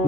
Hey!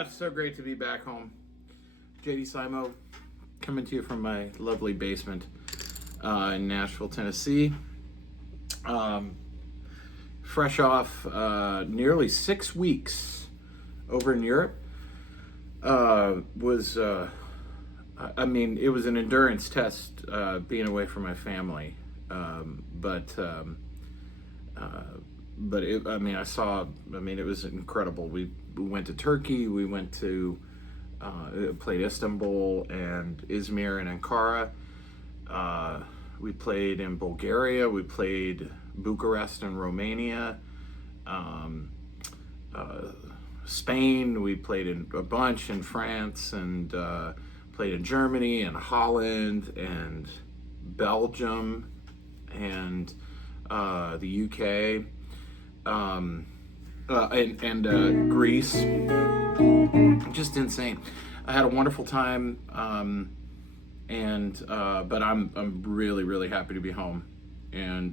It's so great to be back home. JD Simo coming to you from my lovely basement in Nashville, Tennessee. Fresh off nearly 6 weeks over in Europe. It was an endurance test being away from my family. It was incredible. We went to Turkey, we went to, played Istanbul and Izmir and Ankara. We played in Bulgaria, we played Bucharest and Romania, Spain, we played in a bunch in France, and played in Germany and Holland and Belgium and the UK. And Greece. Just insane. I had a wonderful time, but I'm really, really happy to be home, and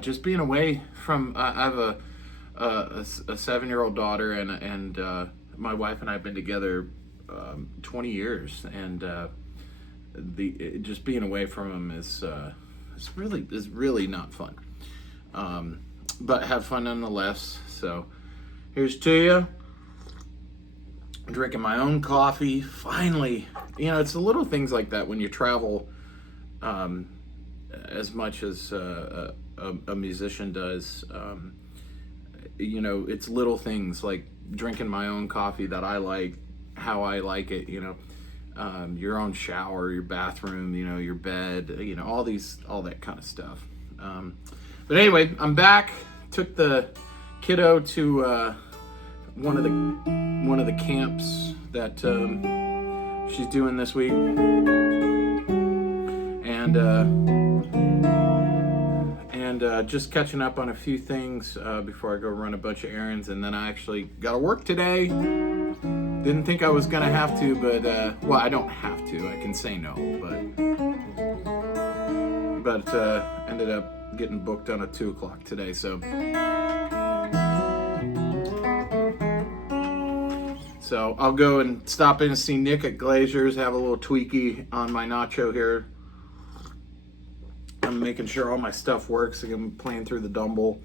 just being away from. I have a 7-year-old daughter, and my wife and I have been together 20 years, and just being away from them is really not fun. But have fun nonetheless. So here's to you. Drinking my own coffee. Finally, it's the little things like that when you travel as much as a musician does. It's little things like drinking my own coffee that I like, how I like it, your own shower, your bathroom, your bed, all that kind of stuff. But anyway, I'm back. Took the kiddo to one of the camps that she's doing this week, and just catching up on a few things before I go run a bunch of errands, and then I actually got to work today. Didn't think I was gonna have to, but I don't have to. I can say no, but ended up getting booked on at 2 o'clock today, so I'll go and stop in and see Nick at Glazier's, have a little tweaky on my nacho here. I'm making sure all my stuff works. I'm playing through the Dumble,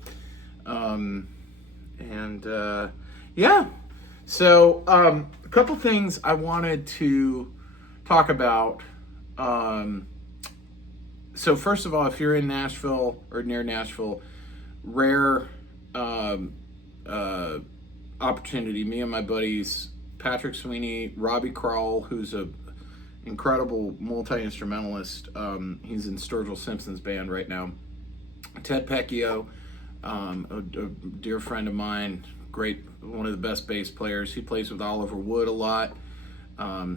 so a couple things I wanted to talk about. So first of all, if you're in Nashville or near Nashville, rare opportunity. Me and my buddies, Patrick Sweeney, Robbie Krall, who's a incredible multi-instrumentalist. He's in Sturgill Simpson's band right now. Ted Pecchio, a dear friend of mine, one of the best bass players. He plays with Oliver Wood a lot.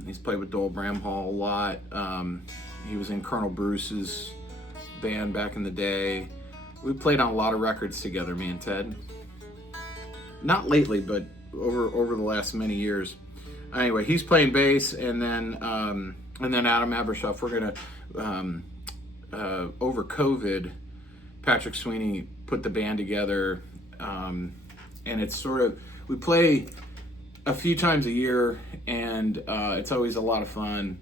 He's played with Dole Bramhall a lot. He was in Colonel Bruce's band back in the day. We played on a lot of records together, me and Ted. Not lately, but over the last many years. Anyway, he's playing bass, and then Adam Abershoff. We're gonna over COVID, Patrick Sweeney put the band together, and it's sort of, we play a few times a year, and it's always a lot of fun.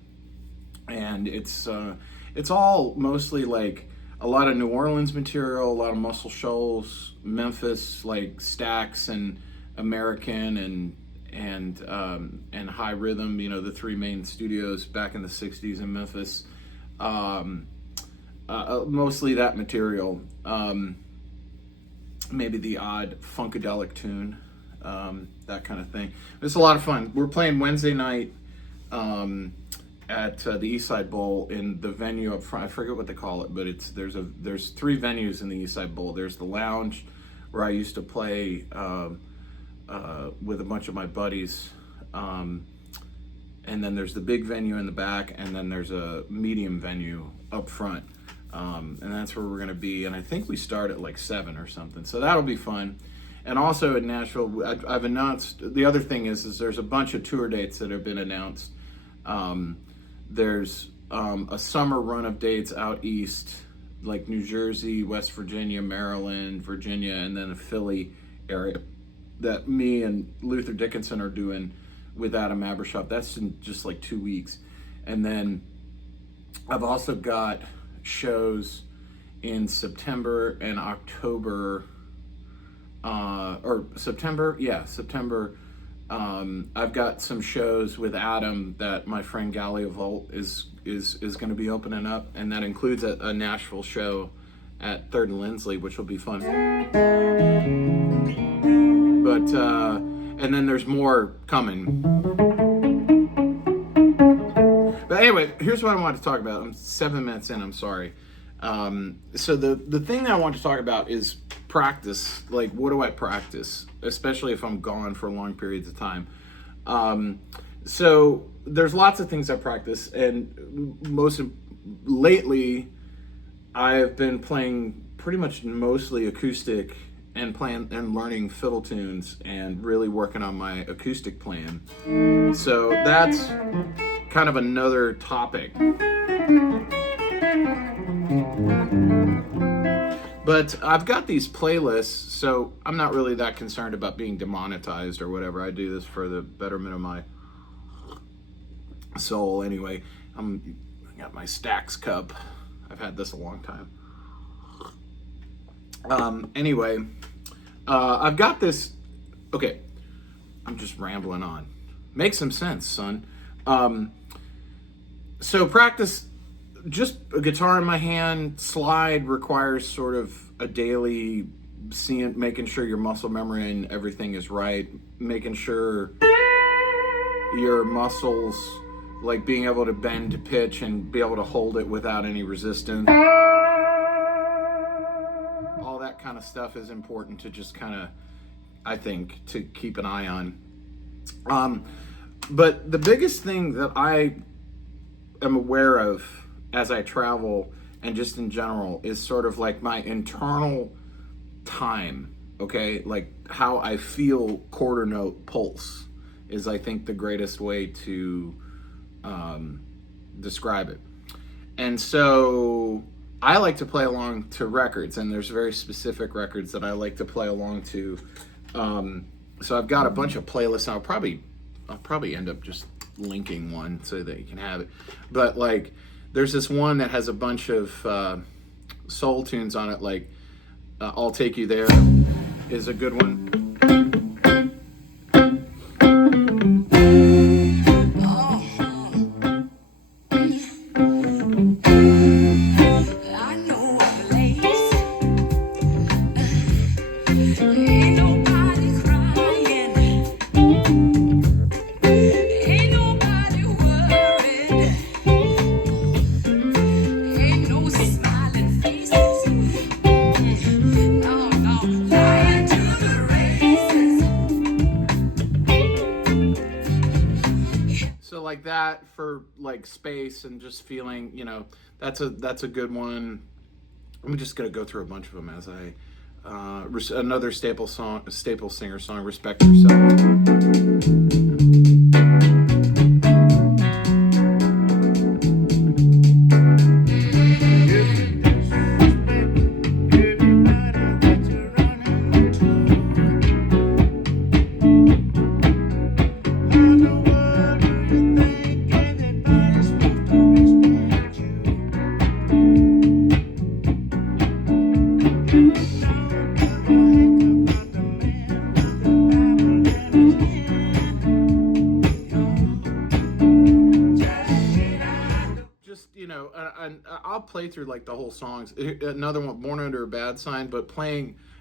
and it's all mostly like a lot of New Orleans material, a lot of Muscle Shoals, Memphis, like Stax and American and High Rhythm, the three main studios back in the 60s in Memphis. Mostly that material. Maybe the odd funkadelic tune, that kind of thing. It's a lot of fun. We're playing Wednesday night at the East Side Bowl in the venue up front. I forget what they call it, but there's three venues in the East Side Bowl. There's the lounge where I used to play with a bunch of my buddies, and then there's the big venue in the back, and then there's a medium venue up front, and that's where we're going to be. And I think we start at like 7 or something, so that'll be fun. And also in Nashville, I've announced, the other thing is there's a bunch of tour dates that have been announced. There's a summer run of dates out east, like New Jersey, West Virginia, Maryland, Virginia, and then the Philly area that me and Luther Dickinson are doing with Adam Abershop. That's in just like 2 weeks. And then I've also got shows in September and October, September. I've got some shows with Adam that my friend Gallia Volt is going to be opening up, and that includes a Nashville show at 3rd and Lindsley, which will be fun. But and then there's more coming. But anyway, here's what I wanted to talk about. I'm 7 minutes in. I'm sorry. So the thing that I want to talk about is practice. Like, what do I practice, especially if I'm gone for long periods of time? So there's lots of things I practice, and lately I've been playing pretty much mostly acoustic and playing and learning fiddle tunes and really working on my acoustic playing. So that's kind of another topic. But I've got these playlists, so I'm not really that concerned about being demonetized or whatever. I do this for the betterment of my soul anyway. I got my Stax cup. I've had this a long time. Anyway, I've got this. Okay, I'm just rambling on. Make some sense, son. So practice, just a guitar in my hand, slide requires sort of a daily making sure your muscle memory and everything is right, making sure your muscles, like being able to bend to pitch and be able to hold it without any resistance. All that kind of stuff is important to just kind of, I think, to keep an eye on. But the biggest thing that I am aware of as I travel and just in general is sort of like my internal time, okay? Like how I feel quarter note pulse is, I think, the greatest way to describe it. And so I like to play along to records, and there's very specific records that I like to play along to. So I've got a bunch of playlists, and I'll probably end up just linking one so that you can have it. But like, there's this one that has a bunch of soul tunes on it, like I'll Take You There is a good one. Like that for like space and just feeling, that's a good one. I'm just gonna go through a bunch of them as I another staple singer song, Respect Yourself. you know, and I'll play through like the whole songs. Another one, Born Under a Bad Sign, but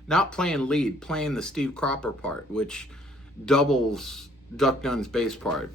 not playing lead, playing the Steve Cropper part, which doubles Duck Dunn's bass part.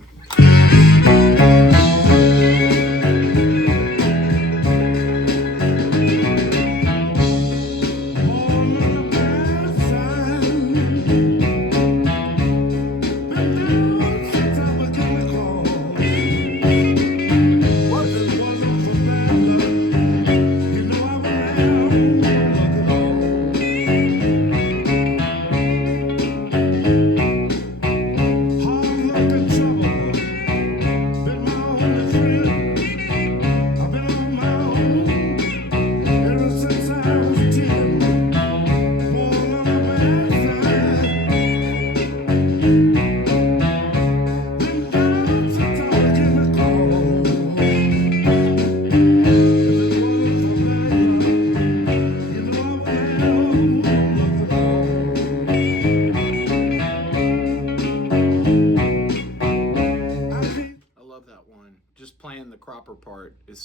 Part is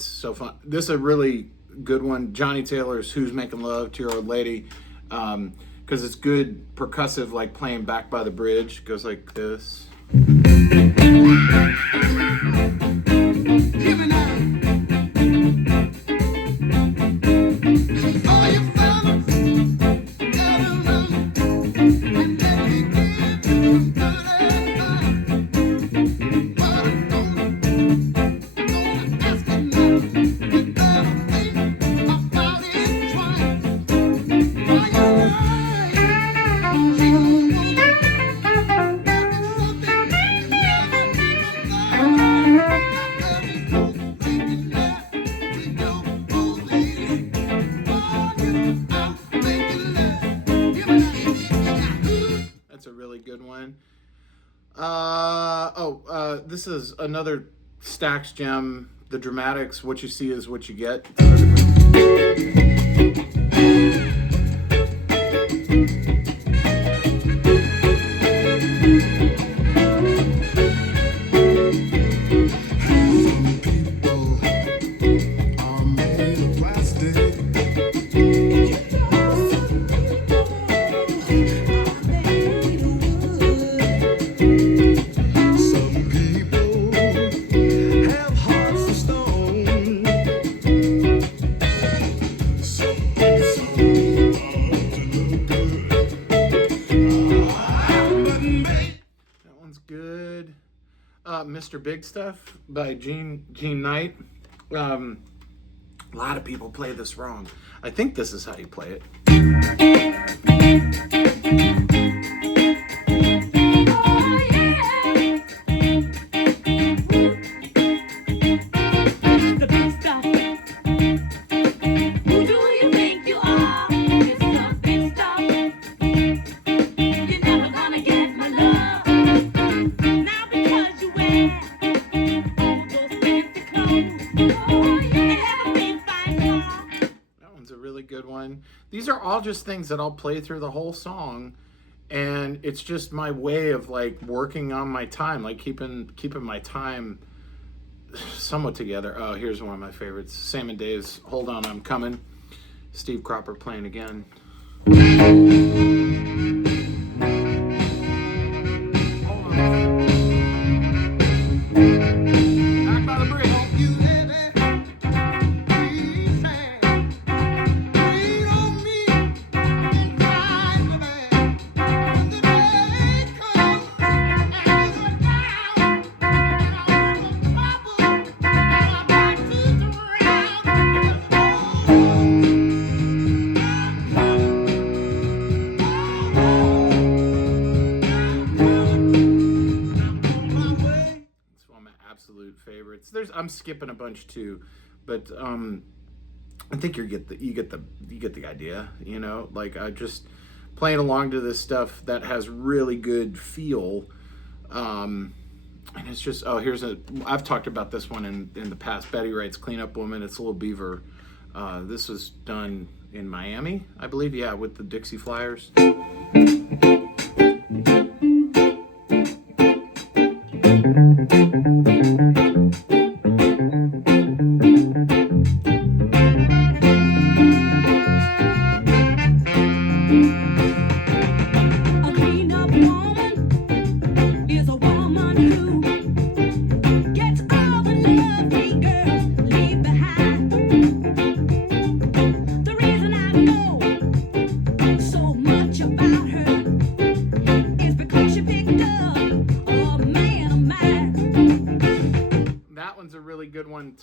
so fun. This is a really good one. Johnny Taylor's Who's Making Love to Your Old Lady, because it's good percussive, like playing Back by the Bridge. It goes like this. This is another Stax gem, The Dramatics, What You See Is What You Get. Mr. Big Stuff by Gene Knight. A lot of people play this wrong. I think this is how you play it. These are all just things that I'll play through the whole song, and it's just my way of like working on my time, like keeping my time somewhat together. Oh, here's one of my favorites, Sam and Dave's Hold On, I'm Coming. Steve Cropper playing again. Favorites. I'm skipping a bunch too, but I think you get the idea. You know, like I just playing along to this stuff that has really good feel, and it's just I've talked about this one in the past. Betty Wright's Clean Up Woman. It's a Little Beaver. This was done in Miami, I believe. Yeah, with the Dixie Flyers.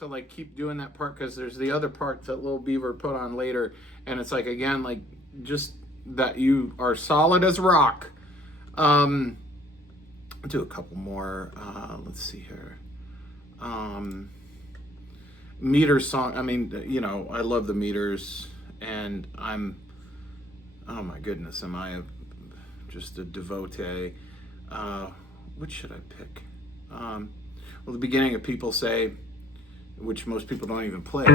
like keep doing that part, because there's the other part that Little Beaver put on later, and it's like, again, like just that you are solid as rock. I'll do a couple more. Let's see here. Meters song. I mean, you know, I love the Meters, and oh my goodness, am I just a devotee? Which should I pick? Well, the beginning of People Say, which most people don't even play.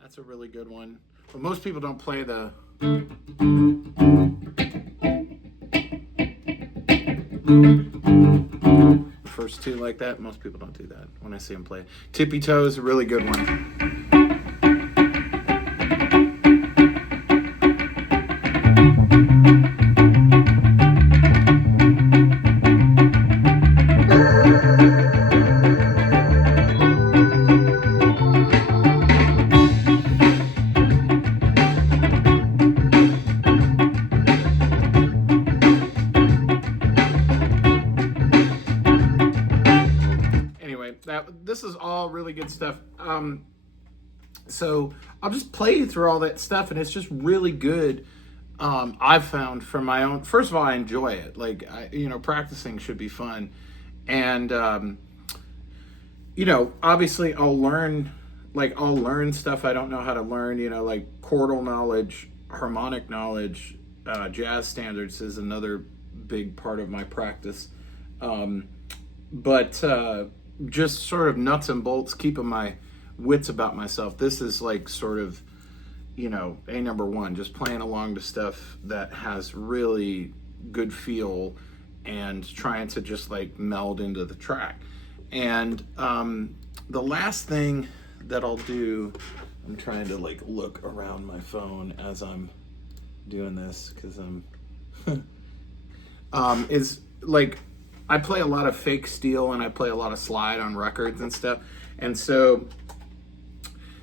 That's a really good one. But most people don't play the first two like that. Most people don't do that when I see them play. Tippy Toes, a really good one. This is all really good stuff. So I'll just play you through all that stuff, and it's just really good. I've found from my own. First of all, I enjoy it. Like, practicing should be fun, and obviously I'll learn stuff I don't know how to learn. Like chordal knowledge, harmonic knowledge, jazz standards is another big part of my practice. But just sort of nuts and bolts, keeping my wits about myself. This is like sort of, number one, just playing along to stuff that has really good feel and trying to just like meld into the track. And the last thing that I'll do, I'm trying to like look around my phone as I'm doing this, because is like, I play a lot of fake steel and I play a lot of slide on records and stuff. And so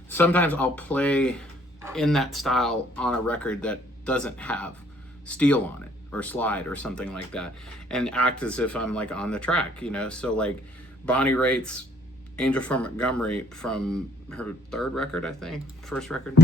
sometimes I'll play in that style on a record that doesn't have steel on it or slide or something like that, and act as if I'm like on the track, So like Bonnie Raitt's Angel from Montgomery, from her third record, I think, first record.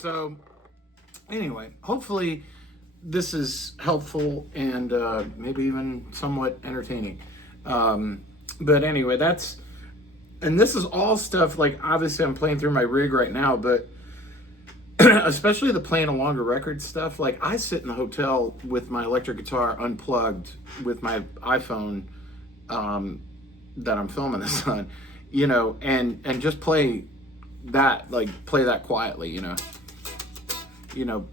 So anyway, hopefully this is helpful and maybe even somewhat entertaining. But anyway, this is all stuff, like, obviously I'm playing through my rig right now, but especially the playing along to record stuff. Like, I sit in the hotel with my electric guitar unplugged with my iPhone that I'm filming this on, and just play that quietly, you know,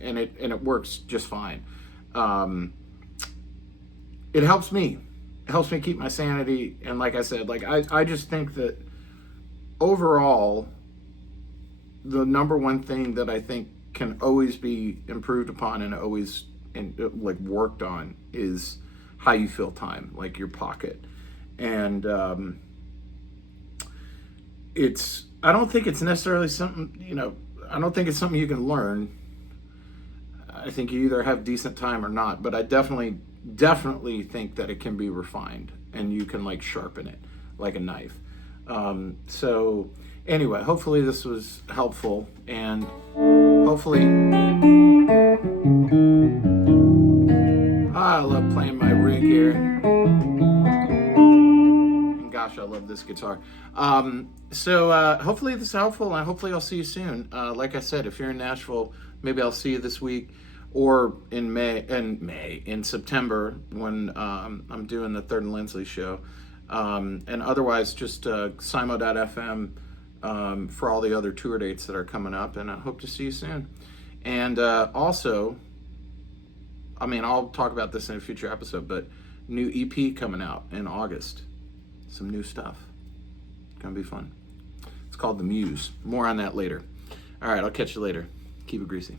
and it works just fine. It helps me. It helps me keep my sanity. And like I said, like I just think that overall, the number one thing that I think can always be improved upon and always like worked on is how you fill time, like your pocket. And I don't think it's necessarily something, you know, I don't think it's something you can learn. I think you either have decent time or not, but I definitely think that it can be refined and you can like sharpen it like a knife. So anyway, hopefully this was helpful, and hopefully, I love playing my rig here. And gosh, I love this guitar. So hopefully this is helpful, and hopefully I'll see you soon. Like I said, if you're in Nashville, maybe I'll see you this week, or in September when I'm doing the Third and Lindsley show. And otherwise, just Simo.fm for all the other tour dates that are coming up, and I hope to see you soon. And also, I mean, I'll talk about this in a future episode, but new EP coming out in August. Some new stuff. It's gonna be fun. It's called The Muse. More on that later. All right, I'll catch you later. Keep it greasy.